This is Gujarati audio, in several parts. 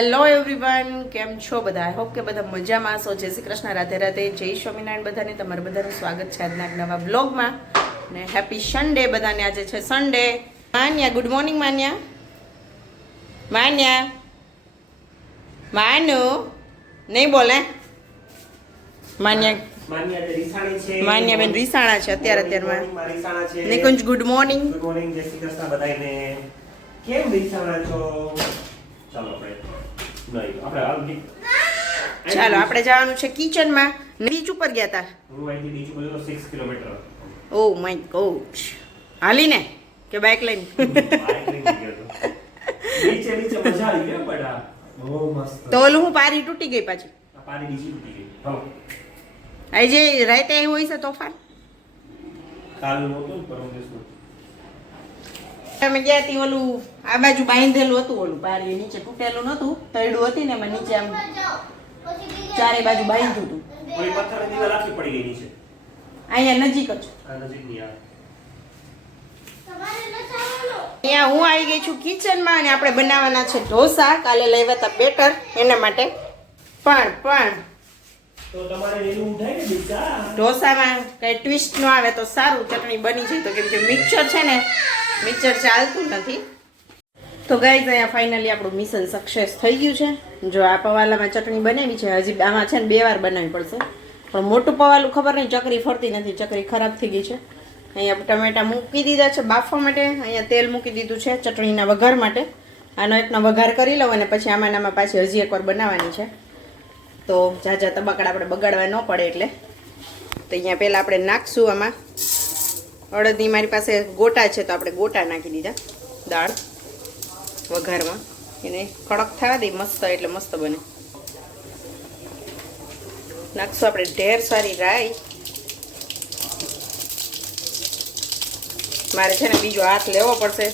હેલો એવરીવન, કેમ છો બધા? આઈ હોપ કે બધા મજામાં છો. જય શ્રી કૃષ્ણ, રાધે રાધે, જય સ્વામિનારાયણ. બધાને તમારું બધાનું સ્વાગત છે આજના નવા બ્લોગમાં ને હેપી સન્ડે બધાને. આજે છે Sunday. Manya, good morning Manya. Manya, માનુ નહીં બોલે. માન્યા બેન રીસાણા છે અત્યારમાં. Nikunj good morning. Good morning, જય શ્રી કૃષ્ણ બધાને. કેમ રીસાણા છો? ચાલો ચાલો આપણે જવાનું છે કિચનમાં. બીચ ઉપર ગયા હતા. હું અહીંથી બીચ ઉપર 6 કિલોમીટર. Oh my God. હાલીને કે બાઇક લઈને? બાઇક લઈને ગયો તો. નીચે મજા આવી ગઈ બડા. બહુ મસ્ત. તો ઓલું હું પારી તૂટી ગઈ પાછી. આ પારી બીજી તૂટી ગઈ. હા. આજે રાતે અહીં હોય છે તોફાન. કાલનું હતું પરમ દિવસનું. અમે ગયા હતી ઓલું આ બાજુ બાંધેલું હતું, ઓલું પારી નીચે તૂટેલું નતું, તૈડું હતી ને એમાં નીચે આમ ચારે બાજુ બાંધ્યું હતું. કોઈ પથ્થરની દીવાલ આખી પડી ગઈ નીચે. અહીંયા નજીક જ. આ નજીકની આ. અહીંયા હું આવી ગઈ છું કિચનમાં અને આપણે બનાવવાના છે ઢોસા. કાલે લાવ્યા હતા બેટર એના માટે. પણ તો તમારે વેલું ઉઠાય ને બીજા ઢોસામાં કઈ ટ્વિસ્ટ ન આવે તો સારું, ચટણી બની જાય તો. કેમ કે મિક્સર છે ને, મિક્સર ચાલતું નથી. તો ગાઈઝ અહીંયા ફાઇનલી આપણું મિશન સક્સેસ થઈ ગયું છે. જો આ પવાલામાં ચટણી બનાવી છે, હજી આમાં છે ને 2 વાર બનાવવી પડશે. પણ મોટું પવાલું ખબર નહીં, ચકરી ફરતી નથી, ચકરી ખરાબ થઈ ગઈ છે. અહીંયા ટમેટા મૂકી દીધા છે બાફવા માટે. અહીંયા તેલ મૂકી દીધું છે ચટણીના વઘાર માટે. આનો એકનો વઘાર કરી લઉં અને પછી આમાં પાછી હજી એકવાર બનાવવાની છે. તો ઝાઝા તબકડા આપણે બગાડવા ન પડે એટલે. તો અહીંયા પહેલાં આપણે નાખશું આમાં અડદની. મારી પાસે ગોટા છે તો આપણે ગોટા નાખી દીધા દાળ વઘારમાં. એને કડક થવા દે મસ્ત, એટલે મસ્ત બને. નાખશું આપણે ઢેર સારી રાઈ. મારે છે ને બીજો હાથ લેવો પડશે.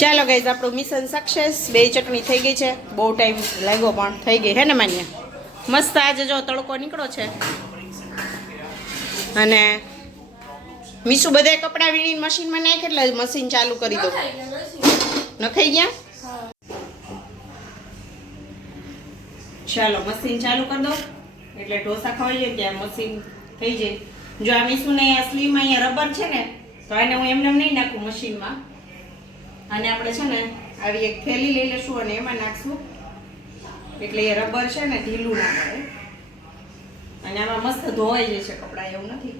ચાલો ગાઈઝ, આપણું મિશન સક્સેસ. 2 ચટણી થઈ ગઈ છે. બહુ ટાઈમ લાગ્યો પણ થઈ ગઈ હે ને માન્યા? મસ્ત. આજે જો તડકો નીકળો છે અને મીસુ બધે કપડાં વીણીને મશીનમાં નાખ એટલે મશીન ચાલુ કરી દો. નખાઈ ગયા? ચાલો મશીન ચાલુ કરી દો એટલે ઢોસા ખવાઈ જાય ત્યાં મશીન થઈ જાય. જો આ મીસુને અસલીમાં અહીંયા રબર છે ને, તો આને હું એમને નહીં નાખું મશીનમાં. અને આપણે છે ને આવી એક થેલી લઈ લેશું અને એમાં નાખશું એટલે એ રબર છે ને ઢીલું ના પડે. અને આમાં મસ્ત ધોવાઈ જાય છે કપડાં, એવું નથી.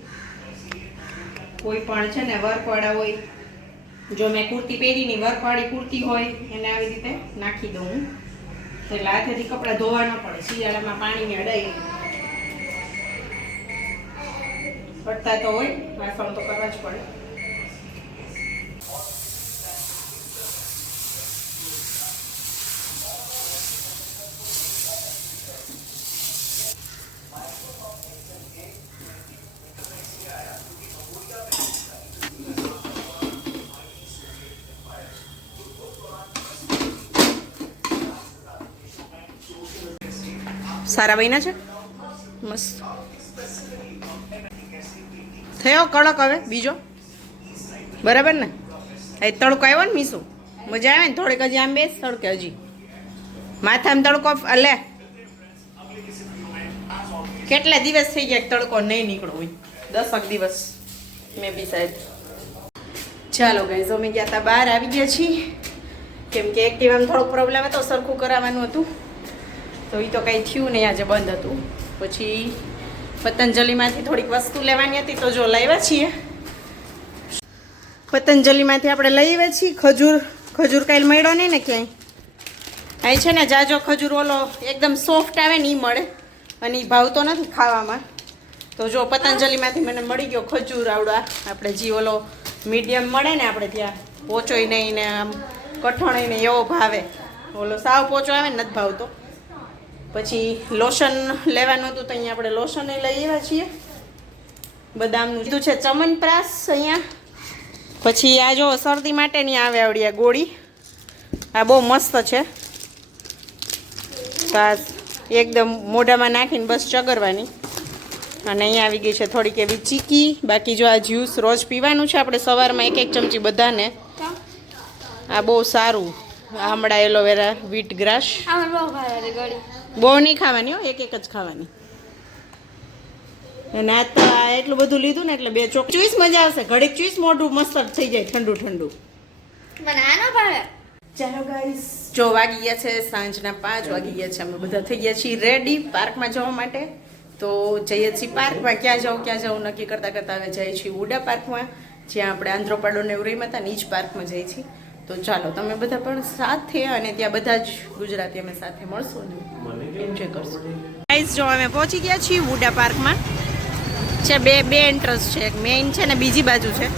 કોઈ પણ છે ને વર્કવાળા હોય, જો મેં કુર્તી પહેરીની વર્કવાળી કુર્તી હોય એને આવી રીતે નાખી દઉં હું, એટલે હાથેથી કપડાં ધોવા ન પડે. શિયાળામાં પાણીને અડાઈ પડતા તો હોય, વાસણ તો કરવા જ પડે. સારા બન્યા છે મસ્ત. થયો કડક હવે બીજો બરાબર ને? એ તડકો આવ્યો ને મીસું, મજા આવે ને થોડીક. હજી આમ બેસ તડકે, હજી માથામાં તડકો. લે કેટલા દિવસ થઈ ગયા તડકો નહીં નીકળો હોય? 10 દિવસ મે બી સાહેબ. ચાલો ગાઈઝ, અમે ગયા હતા બહાર, આવી ગયા છીએ. કેમ કે એક્ટિવામાં થોડોક પ્રોબ્લેમ હતો, સરખું કરાવવાનું હતું તો એ તો કંઈ થયું નહીં, આજે બંધ હતું. પછી પતંજલિમાંથી થોડીક વસ્તુ લેવાની હતી તો જો લાવ્યા છીએ. પતંજલિમાંથી આપણે લઈ આવ્યા છીએ ખજૂર કાંઈ મળ્યો નહીં ને ક્યાંય. અહીં છે ને જાજો ખજૂર ઓલો એકદમ સોફ્ટ આવે ને એ મળે અને એ ભાવતો નથી ખાવામાં. તો જો પતંજલિમાંથી મને મળી ગયો ખજૂર આવડા. આપણે જે ઓલો મીડિયમ મળે ને આપણે ત્યાં, પોચોય નહીં ને આમ કઠણ નહીં એવો ભાવે. ઓલો સાવ પોચો આવે ને નથી ભાવતો. પછી લોશન લેવાનું હતું તો અહીંયા આપણે લોશન લઈ આવ્યા છીએ. બદામનું કીધું છે ચમનપ્રાસ અહીંયા. પછી આ જો શરદી માટેની આવે આવડી આ ગોળી, આ બહુ મસ્ત છે. તો આ એકદમ મોઢામાં નાખીને બસ ચગરવાની. અને અહીંયા આવી ગઈ છે થોડીક એવી ચીકી. બાકી જો આ જ્યુસ રોજ પીવાનું છે આપણે સવારમાં 1-1 ચમચી બધાને. આ બહુ સારું આમળા એલોવેરા વીટ ગ્રાસ બહુ નહીં ખાવાની હો, એક એક જ ખાવાની. અને આ તો આ એટલું બધું લીધું ને એટલે 2 ચોક ચૂઈસ મજા આવશે. ઘડીક ચૂઈસ મોઢું મસ્ત થઈ જાય ઠંડુ ઠંડુ. ચાલો ગાઈસ, જો વાગી ગયા છે સાંજના 5 વાગી ગયા છે. અમે બધા થઈ ગયા છીએ રેડી પાર્કમાં જવા માટે. તો જઈએ છીએ પાર્કમાં. ક્યાં જવું નક્કી કરતા કરતા હવે જઈએ છીએ ઉડા પાર્કમાં, જ્યાં આપણે આંધ્રોપાડોને એવું રહીમાં હતા ને એ જ પાર્કમાં જઈએ છીએ. તો ચાલો તમે બધા પણ સાથે, અને ત્યાં બધા જ ગુજરાતી અમે સાથે મળશું ને એન્જોય કરશું. ગાઈસ જો અમે પહોંચી ગયા છીએ ઉડા પાર્કમાં. છે બે એન્ટ્રન્સ છે, એક મેઇન છે ને બીજી બાજુ છે.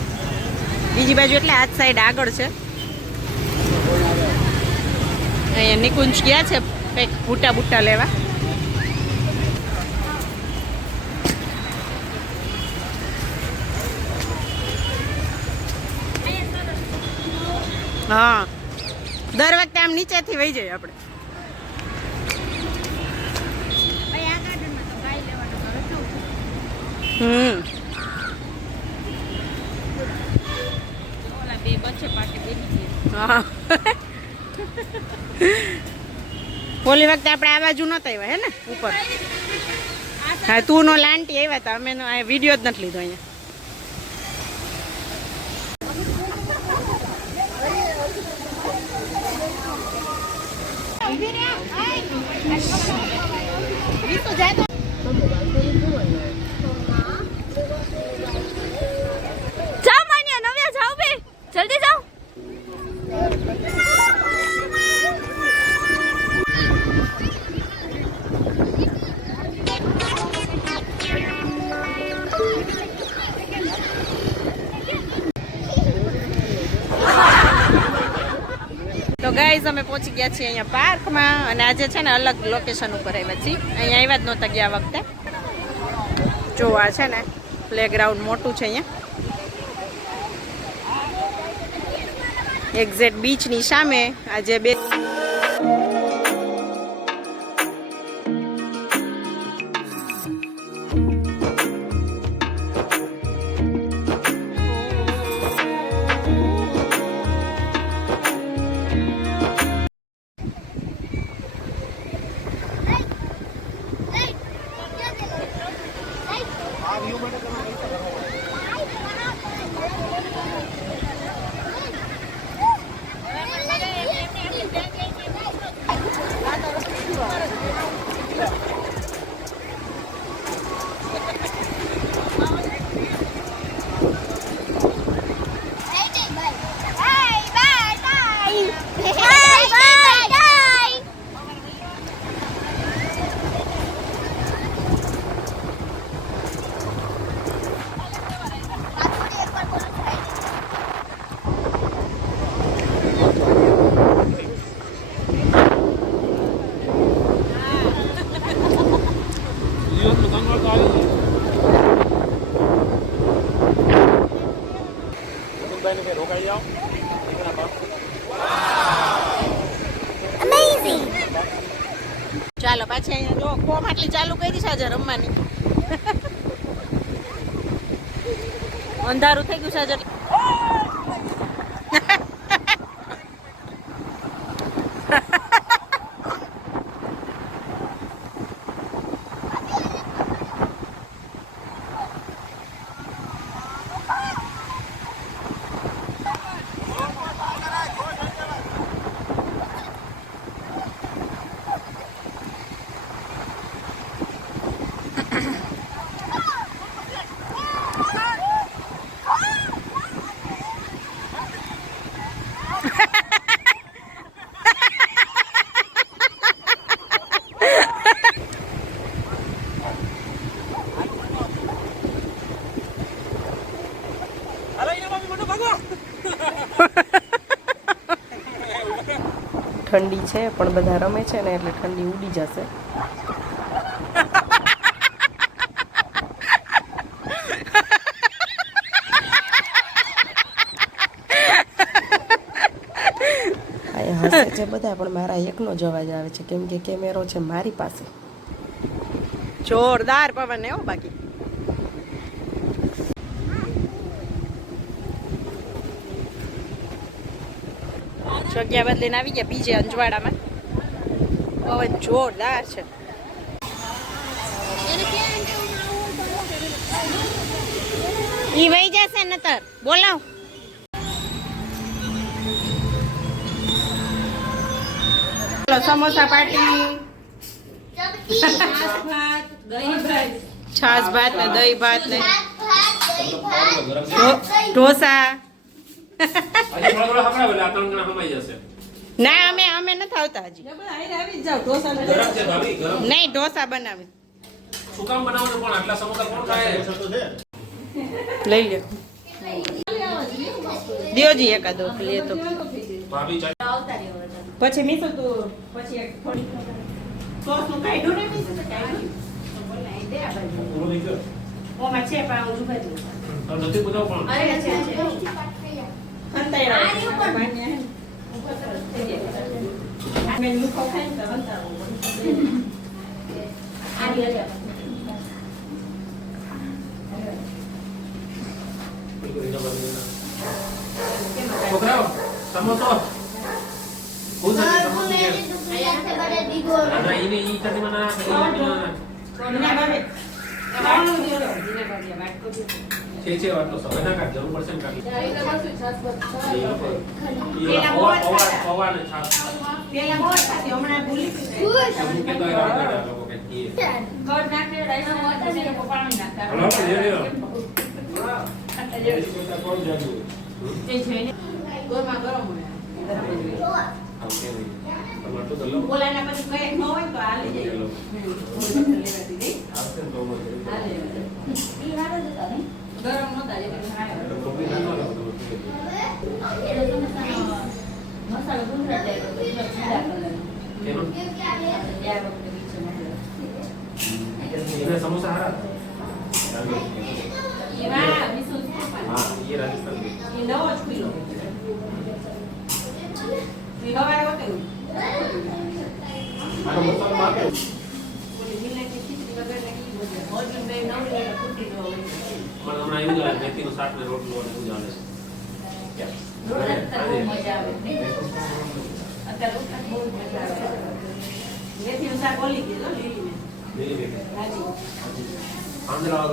બીજી બાજુ એટલે આ સાઈડ આગળ છે. અહીંયા નિકુંજ ગયા છે કંઈક બુટ્ટા લેવા. હા, દર વખતે આમ નીચેથી વહી જાય આપણે. હા ઓલી વખતે આપણે આ બાજુ નહોતા આવ્યા હે ને ઉપર. હા તું નો લાંટી આવ્યા હતા, અમે વિડીયો જ નથી લીધો અહીંયા. જલ્દી જાઓ. તો ગાઈઝ અમે પહોંચી ગયા છીએ અહીંયા પાર્કમાં, અને આજે છે ને અલગ લોકેશન ઉપર આવ્યા છીએ. અહીંયા આવ્યા જ નહોતા ગયા વખતે. જો આ છે ને પ્લેગ્રાઉન્ડ મોટું છે અહીંયા. એક્ઝેક્ટ બીચની સામે આજે બે ચાલો પાછી અહીંયા જો કોમ આટલી ચાલુ કરી છે આજે રમવાની. અંધારું થઈ ગયું છે આજે. ઠંડી છે પણ બધા રમે છે ને એટલે ઠંડી ઉડી જશે. હસે છે બધા, પણ મારા એકનો જ અવાજ આવે છે કેમ કે કેમેરો છે મારી પાસે. જોરદાર પવન હો બાકી. જગ્યા બદલીને આવી ગયા બીજે અંજવાડામાં. પવન જોરદાર છે. ઈ વહી જશે નતર બોલાવ. સમોસા પાર્ટી, છાસ ભાત ને દહીં ભાત ને ઢોસા. ના અમે નથી આવતા હજી. નહીં ઢોસા બનાવી લઈ લ્યો. દ્યોજી એકાદો લે તો પછી મીઠું તો પછી એક થોડી સોસ નું કાઢ્યું ને મીઠું તો કાઢ્યું ઓમાં છે પણ હું જુબાઈ દઉં નથી બતાવ પણ અરે છે ખંતાઈ મેં લુખો ખાઈ તો ખંતારો આની લે છોકરાઓ સમોસો બોલાના પછી કઈ ન હોય તો આ લઈ જાય. ગરમ નતા મસાલો ગુંદરા જાય સમોસા હારા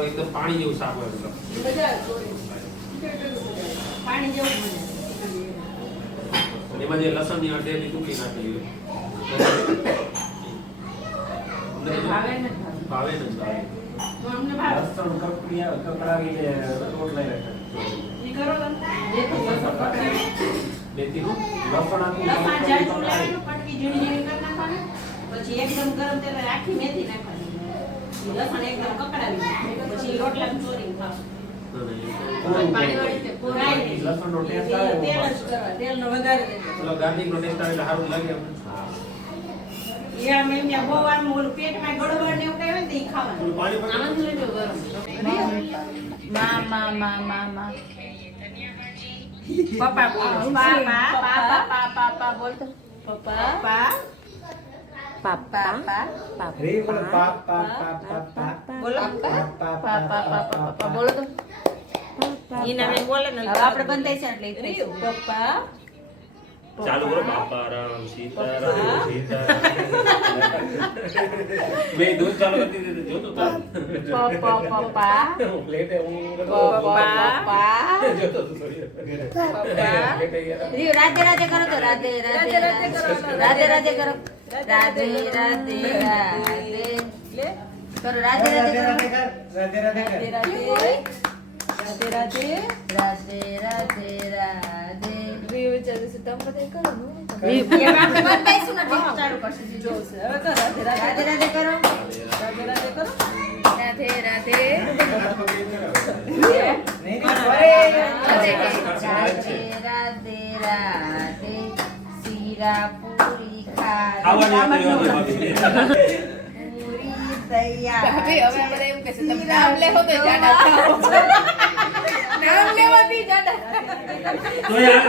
એકદમ પાણી જેવું શાક હોય પાણી જેવું એમાં જે લસણ ની અટેલી ટૂંકી નાખી ભાવે ને ભાવે લસણ કકડાવી રોટલા ઈ કરો મેથી નું લસણ પટકી ઝીણી ઝીણી કરી નાખવાની પછી એકદમ ગરમ તેલ આખી મેથી નાખવાની લસણ એકદમ કકડાવી પછી રોટલા ચોરી બોલો તો આપણે બંધાઈ છે એટલે પપ્પા ચાલુ કરો બાપા રામ સીતારામ સીતારામ મેં દૂધ ચાલુ કરી દીધું જો તો પપ્પા પ્લેટ હું પપ્પા જો તો સોરી રાધે રાધે કરો તો રાધે રાધે કરો રાધે રાધે કરો રાધે રાધે રાધે લે કરો રાધે રાધે કરો રાધે રાધે રાધે રાધે રાધે રાધે રાધે રાધે રીવ ચાલે છે તમ બધે કરો નો રીવ કે આપણે બંધાઈશું ને ઠીક ચાલુ કરશું જો છે હવે તો રાધે રાધે રાધે કરો રાધે રાધે કરો રાધે રાધે નહીં રાધે રાધે રાધે શીરા પૂરી ખાઈ હવે આપણે એમ કહેશે તમે નામ લેવો તો જાડા થાઓ નામ લેવાથી જાડા તો યાર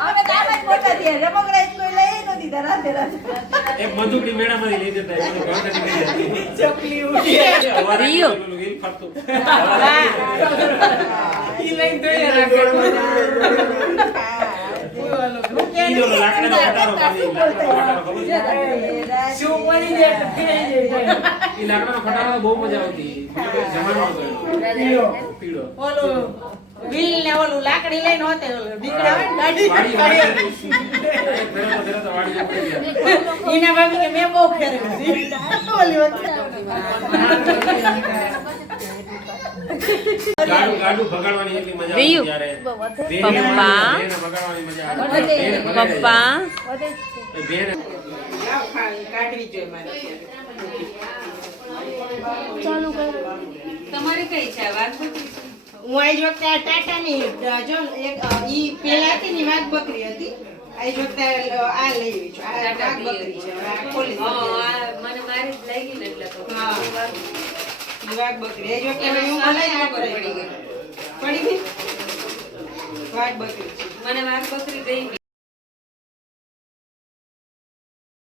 અમે નામ જ મોટા દે રમકડા કોઈ લઈ ન દીધા રાધે રાધે એક બંદૂકની મેળામાંથી લઈ જતા એને ગોળા નીકળી જતી ચકલી ઉડી રિયો ગીલ ફરતો ઈ લઈ દે રાખે ઈ ઓલો લાકડાનો ખટારો પાડી, લાકડાનો ખટારો ખબર છે? ઈ લાકડાનો ખટારો બહુ મજા આવતી. જમાનો હતો એનો. પીળો. ઓલું વ્હીલ ને ઓલું લાકડી લઈને હોતે ઓલું દીકરા હોય ને ગાડી વાડી વાડી. ફેરવતો વાડી ઉપર ગયા. ઈના ભાભી કે મેં બહુ ફેરવી હતી. ઓલી વખતે ગાડું ભગાડવાની એટલી મજા આવતી વિયુ. ત્યારે. પપ્પા. ભેને ભગાડવાની મજા આવતી. ભેને ભગાડે. પપ્પા ભેને કાઢવી જોઈએ મારે તમારી કઈ છે વાઘબકરી? હું આજ વખતે આ ટાટાની જો એક ઈ પેલા હતી ની વાઘ બકરી હતી આજ વખતે આ લઈ આવી છું આ વાઘ બકરી છે આ ખોલી હા, મને મારી જ લાગી ને એટલે તો હા. ઈ વાઘ બકરી આજ વખતે મેં હું લઈ ખબર પડી ગઈ. પડી ગઈ વાઘ બકરી છે મને વાઘબકરી ગઈ